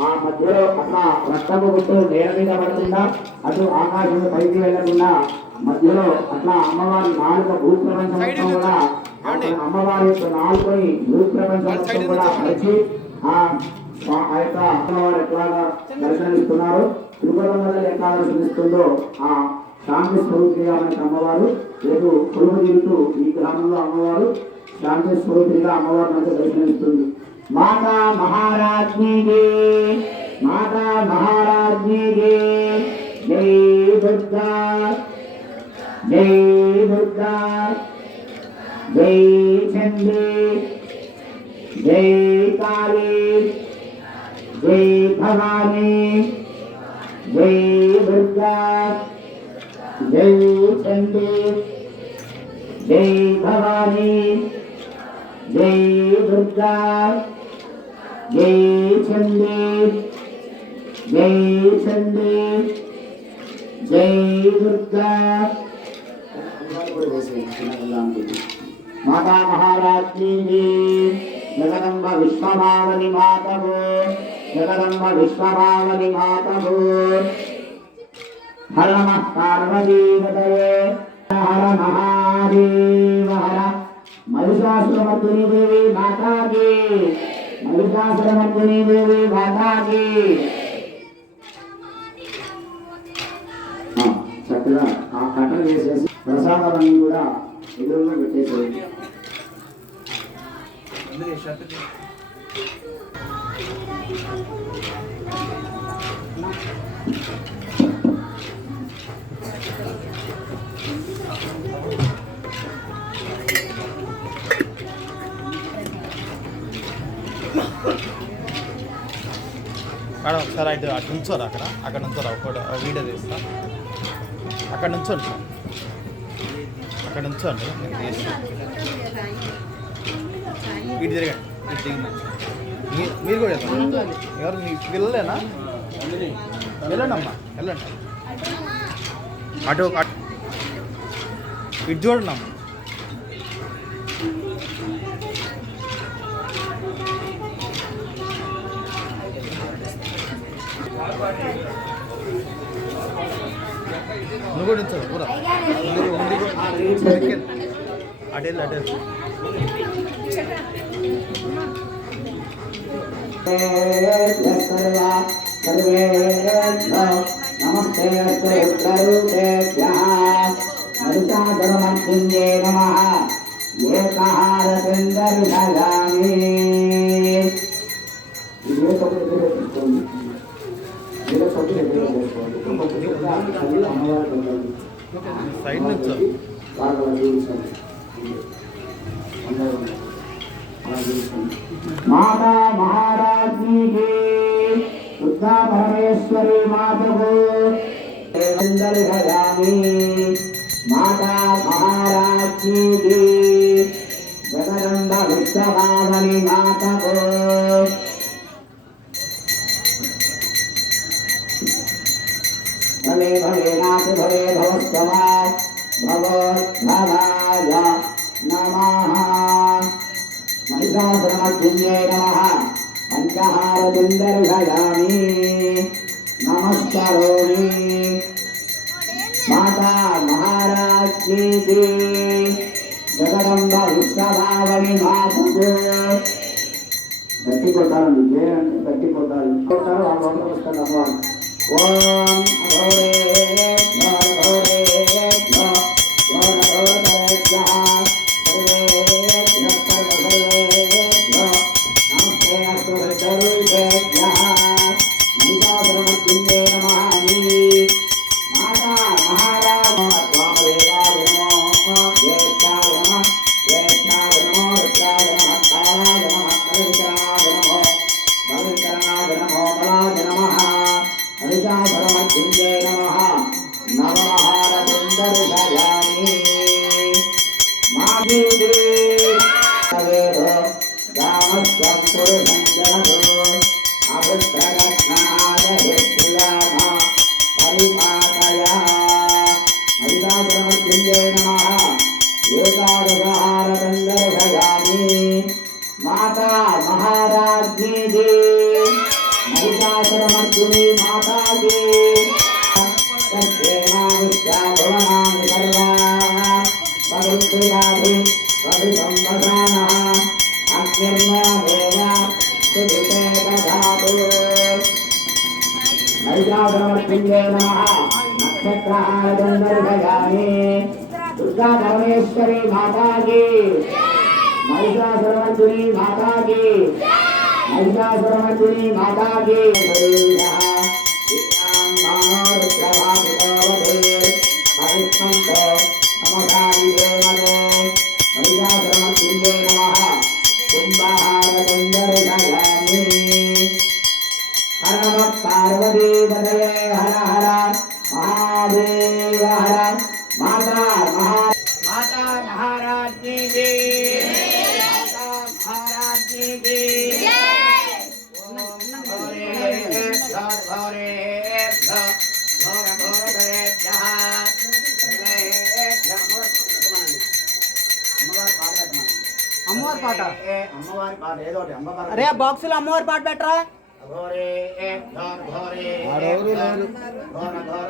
ఆ మధ్యలో అట్లా రక్తపు గుట్టు నేల మీద పడకుండా అటు ఆకాశం పైకి వెళ్లకుండా మధ్యలో అట్లా అమ్మవారి నాలుక భూప్రపంచం మొత్తం కూడా అమ్మవారి యొక్క నాలుకని భూప్రపంచం మొత్తం కూడా కలిసి ఆ యొక్క అమ్మవారు ఎట్లాగా దర్శనమిస్తున్నారు తిరుపతి ఎట్లా దర్శనమిస్తుందో ఆ శాంతి స్వరూపిగా మనకి అమ్మవారు రేపు కొలువు తీరుతూ ఈ గ్రామంలో అమ్మవారు శాంతి స్వరూపిగా అమ్మవారు మనకు దర్శనమిస్తుంది. माता महाराज्ञी की माता महाराज्ञी की जय दुर्गा जय दुर्गा जय चंडी जय काली जय भवानी जय दुर्गा जय चंडी जय भवानी जय दुर्गा जय चंडी जय चंडी जय दुर्गा माता महाराज्ञी जगदम्ब विश्वभावनि मातभो जगदम्ब विश्वभावनि मातभो हर नमः पार्वतीपतये हर महादेव हर महिषासुरमर्दिनी देवी माता की महिषासुरमर्दिनी देवी माता की చక్కగా ఆ కట్టలు వేసేసి ప్రసాదాలన్నీ కూడా ఎదురుగా పెట్టేసేయండి. మేడం ఒకసారి అటు నుంచోరా అక్కడ నుంచోరా ఒక వీడియో తీస్తా అక్కడ నుంచోండి సార్ అక్కడ నుంచోండి నేను తీసి ఇటు తిరగండి ఇటు దిగిన మీరు కూడా వెళ్తాను ఎవరు మీ పిల్లలేనా వెళ్ళండి అమ్మా వెళ్ళండి అటు ఇటు చూడండి అమ్మ నువ్వు కూడా ఇచ్చావు కూడా అటెల్ నమస్తే సైడ్ నుంచి माता महाराज्ञी की दुर्गा परमेश्वरी माता को अंदर भजामी माता महाराज्ञी की जगदम्ब विश्वभावनी माता को भले भले नाथ भले भवस्तमा भगवद्भवाय नमः महिषासुरमर्दिन्यै नमः पंचहारतिन्दर्भयामि नमस्करोमि माता महाराज्ञी की जगदम्ब विश्वभावनि मातु गट्टी कोट्टाली गट्टी कोट्टाली कोट्टाరు ఆ లోపల వస్తారు అమ్మవారు ఓం माता महाराज्ञी जी महिषासुरमर्दिनी माता की तस्मै विद्या भुवनानि सर्वाः भगवत्यादि भविसंवदानः अग्निर्मदेव सुदिते दधातु महिषासुरमर्दिन्ये नमः नक्षत्राणि दुर्गा परमेश्वरी माता की महिषासुरमर्दिनी माता की महिषासुरमर्दिनी माता की महिषासुरमर्दिन्ये नमः कुम्भहारकुन्दरधरामि हर नमः पार्वतीपतये हर हर महादेव हर माता महाराज्ञी की माता महाराज्ञी की అమ్మవారి పాట అమ్మవారి పాట ఏదో ఒకటి అమ్మవారి అరే బాక్సులో అమ్మవారి పాట పెట్టరా ఘోరే ఘోరే ఆడెవరు లేరు. ఘోర ఘోర